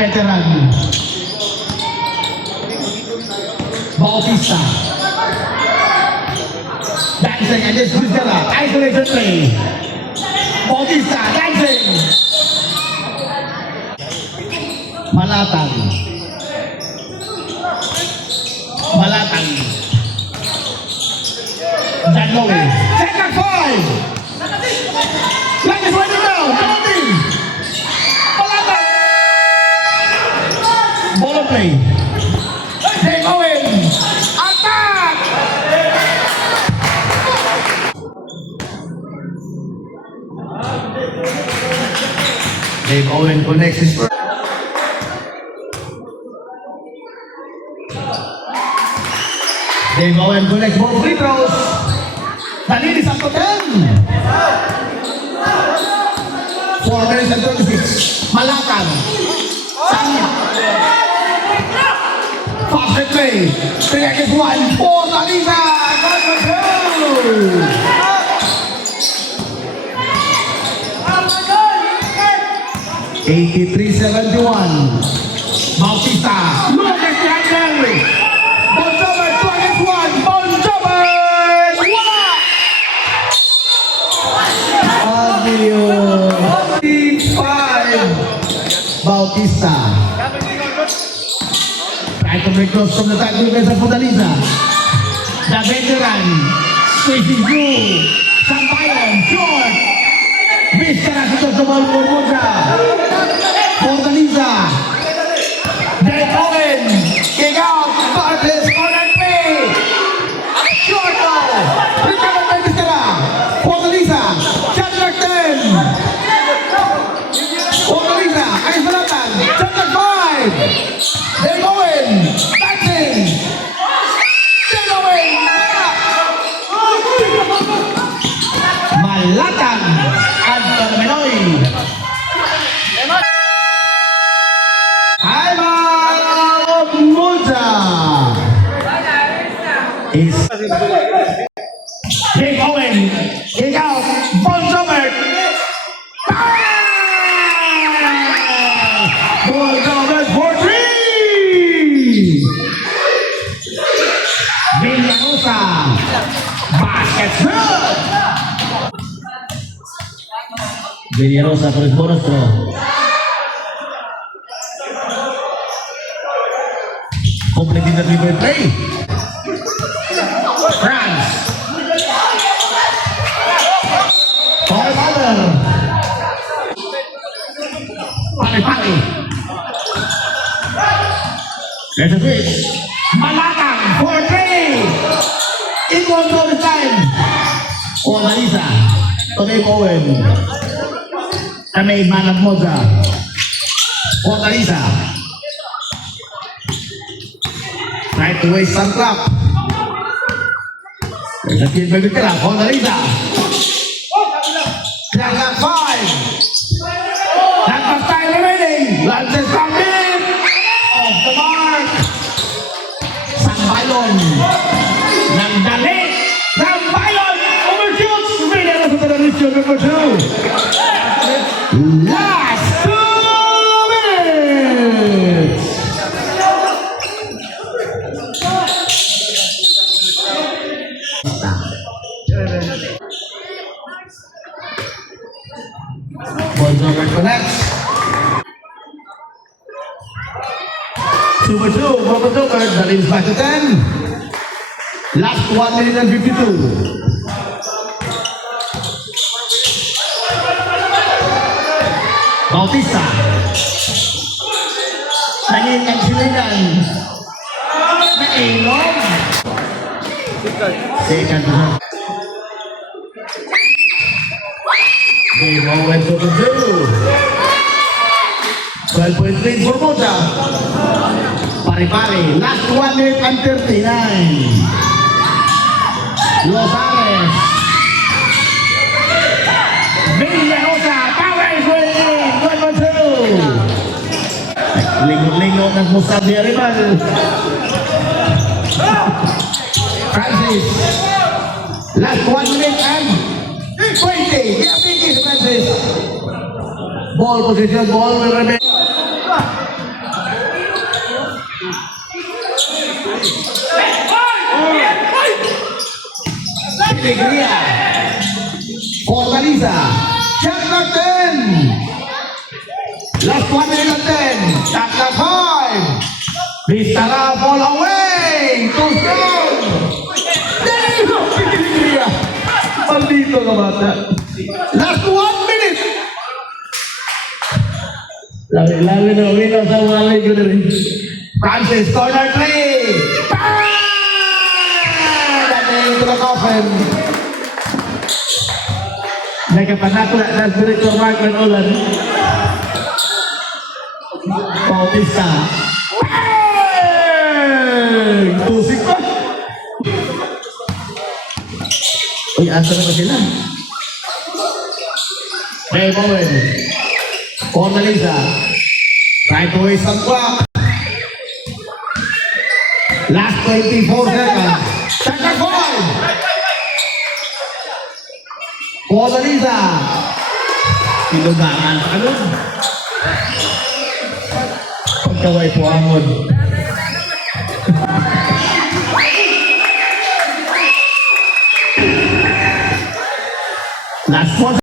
Veteran Bautista dancing against Cristela. Isolation play. Bautista dancing. Malatang. John Noe. Second five. Line is running down. Penalty. Malatang. Ball of play. Dave Owen. Attack. Dave Owen connects his first. Dave Owen connects both free throws. Dalinis ang total. 4 minutes and 26. Malakang. Sangit. Fast break play. 3 against 1. 4 Dalisa. 83-71. Bautista. Look at the angle. Bon Jover, 2 against 1. Bon Jover. Wala. Adio. 5. Bautista. Try to break close from the tight defense of Fortaleza. The veteran. Squeezing through. Sampaio. Short. Vizcara to the ball for Moja. Fortaleza. Dave Owen. Kick out. Bartes. Corner play. Short goal. Recovered by Vizcara. Fortaleza. Chandler 10. Fortaleza. Ayos Malatan. Chandler 5. Dave Owen. Dancing. Dave Owen. Malatan. Anton Menoy. Moja is Dave Owen. Kick out. Bon Jover. Bon Jover for 3. Villarosa. Basket shot. Villarosa for his bonus throw. Completing the three-point play. France. Paul Fowler. Pali-pali. There's a switch. Malakang for 3. Equal to the time. Fortaleza. To Dave Owen. The main man of Moja. Fortaleza. Try to waste some trap. There's a team by Vizcara. Fortaleza. Clock at 5. That was time remaining. Lances from deep. Off the mark. Sambayon. Nandali. Sambayon. Overshoots. Villarosa to the reach of number 2. Last 2 minutes. Bon Jover connects. 2-2. Bon Jover. Dalins back to 10. Last 1 minute and 52. Bautista. Nangin ang siligan. Nailong. Second half. Dave Owen to the 12-point lead for Moja. Pari-pari. Last 1 minute and 39. Lozales. Villarosa. Power is winning. 1-2. Lingot-lingot ng Mustafi Arimal. Francis. Last 1 minute and 20. Yeah, Francis. Ball position. Ball will remain. Alegría. Fortaleza. Shot clock 10. Last 1 minute and 10. Shot clock 5. Vistara ball away. To strong. Alegría. Maldito ka bata. Last 1 minute. Lagi na wino sa walay ko na rin. Francis, corner 3. Bang! Dahil ito na coffin. Nagkapanakla na Director Mark Manolan. Bautista. Bang! Tusik pa. Uy, asa na ba sila? Hey, Bowen. Fortaleza. Right away sa clock. Last 24 seconds. Second ball. Fortaleza. Pinugangan pa nun. Pagkaway po amon. Last 4